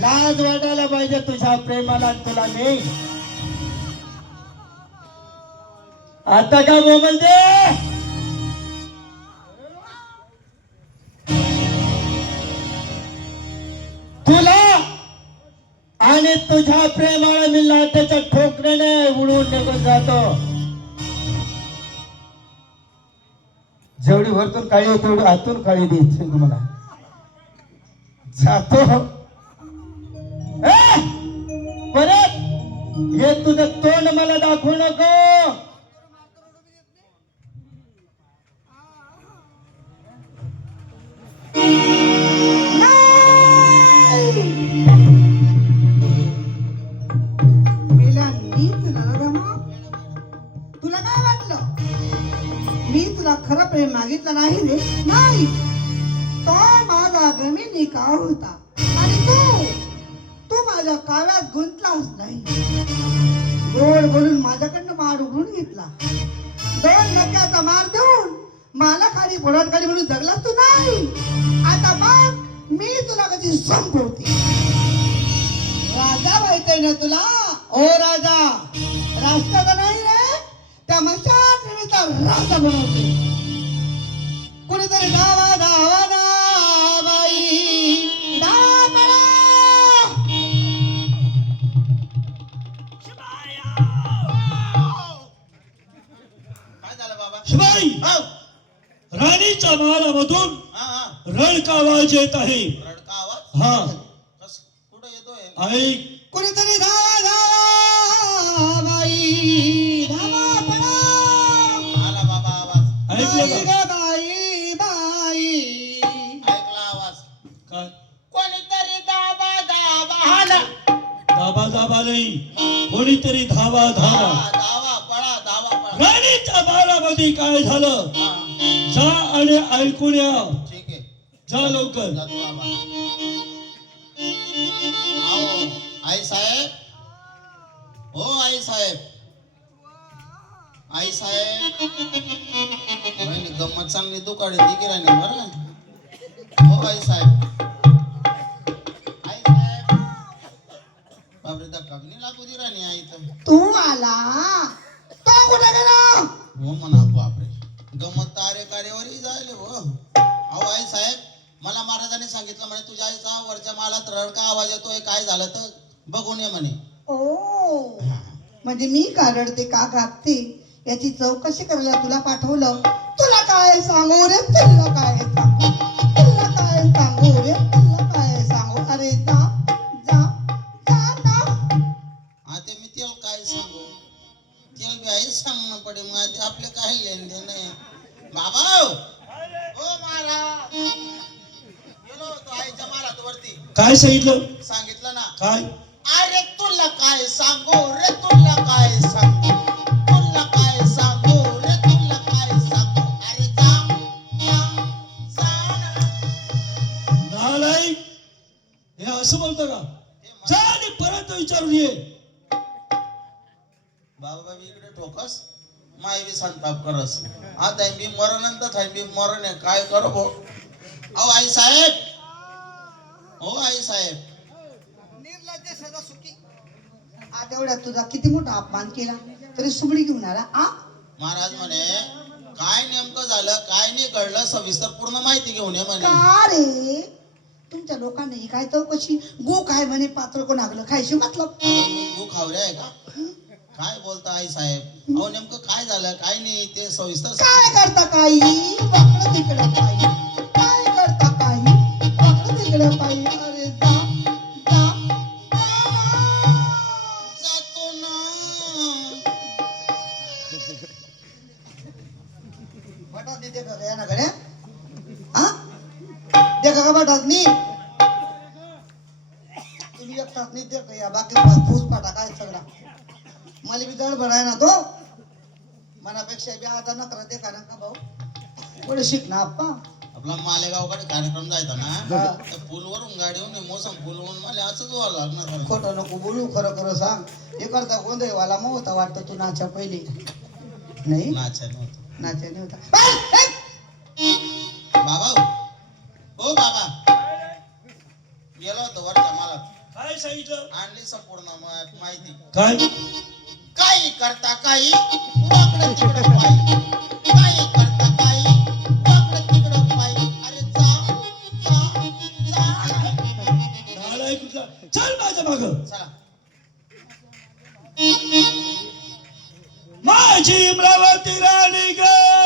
लाज वाटायला पाहिजे तुझ्या प्रेमाला तुला मी. आता का म्हणते? तुला आणि तुझ्या प्रेमाला मी लाटेच्या ठोकऱ्याने उडवून निघून जातो. जेवढी वरतून काळी तेवढी आतून काळी द्यायची तुम्हाला. जातो. परत हे तुझं तोंड मला दाखवू नको. तुला काय वाटलं? मी तुला खरं प्रेम मागितलं नाही रे. नाही. तो माझा गमी काळ होता? आणि तू तू माझ्या काव्यात गुंतलाच नाही. गोड बोलून माझ्याकडनं मार उघडून घेतला. दोन नक्याचा मार देऊन मला खाली पडत खाली म्हणून जगलास तू नाही. आता मग मी तुला कधी संपवते. राजा व्हायचंय ना तुला? ओ राजा राष्ट्राचा नाही रे. त्या मशात राजा बनवते. कुणीतरी गावात हो. राणीच्या महालामधून आवाज येत आहे. रडका आवाज? हा. कुठं येतोय? ऐक कुणीतरी धावा धावा बाई. धावा आला बाबा आवाज. ऐकलं बाई का बाई बाई. ऐकला आवाज. काय? कोणीतरी दाबा दाबा आला. दाबा दाबा नाही. कोणीतरी धावा धावा. धावा. बारामध्ये काय झालं? जा आणि ऐकून या. ठीक आहे. जा लवकर. आई साहेब. हो आई साहेब. आई साहेब. गंमत चांगली दुकाडी दिगी राहिली बरं हो आई साहेब. आई साहेब. बापरे धक्का लागू दे राणी आई तर. तू आला. हो म्हणा बापरे. गमत तारे कार्यावरही जायले हो. अहो आई साहेब मला महाराजांनी सांगितलं म्हणे तुझ्या आईचा वरच्या मालात रडका आवाज येतोय काय झालं तर? बघून ये म्हणे. ओ म्हणजे मी का रडते का कापते? याची चौकशी करायला तुला पाठवलं. तुला काय सांगू रे? तुला काय सांगू? आपले काय लेन देण आहे बाबा हो महाराज! गेलो होतो आईच्या मालात वरती काय सांगितलं? सांगितलं ना. काय? अरे तुला काय सांगू रे तुला काय सांगू? हे असं बोलतं का? जा परत विचारून ये. बाबा इकडे ठोकस. माय बी संताप करस. आता मी मरण थाय मी मरण. काय करू अहो आई साहेब! हो आई साहेब. एवढ्यात तुझा किती मोठा अपमान केला? तरी सुबडी घेऊन आला आ? महाराज म्हणे काय नेमकं झालं काय नाही कळलं सविस्तर पूर्ण माहिती घेऊन ये म्हणे. का रे? तुमच्या लोकांनी ही काय चौकशी? गो काय म्हणे पात्र कोण खायची मतलब? आता मी तू खावरे आहे का? काय बोलता आई साहेब? अहो नेमकं काय झालं? काय नाही ते सविस्तर काय करता काही वाकडं तिकडं काही काय करता काही वाकडं तिकडं काही अरे जा जा जातो ना. का गड्या. हा दे का तुम्ही एकटाच नाही या? बाकी फूस पाटा काय सगळा. मला बी जड भराय ना तो. मनापेक्षा बी आता नकरा दे का नका भाऊ. पुढे शिक ना आप्पा आपला मालेगावकडे कार्यक्रम जायचा ना हा. त्या पुलवरून गाडीहून मोसम पुलवरून मला असंच व्हावं लागणार खोटं नको बोलू खरं खरं सांग. हे करता गोंधळवाला मग होता वाटतं तू नाच्या पहिले. नाही? नाचा नव्हतं. नाच्या नाही होता. ए, ए! बाबा हो. बाबा. गेलो होतो वरच्या मला काय सांगितलं? आणली संपूर्ण माहिती. काय? काही करता काही वाकडं तिकडं पायी. काही करता काही वाकडं तिकडं पायी. अरे जा जा जा. नालायक कुठला. चल माझ्या माग. चला. माझी इमरावती राणी ग.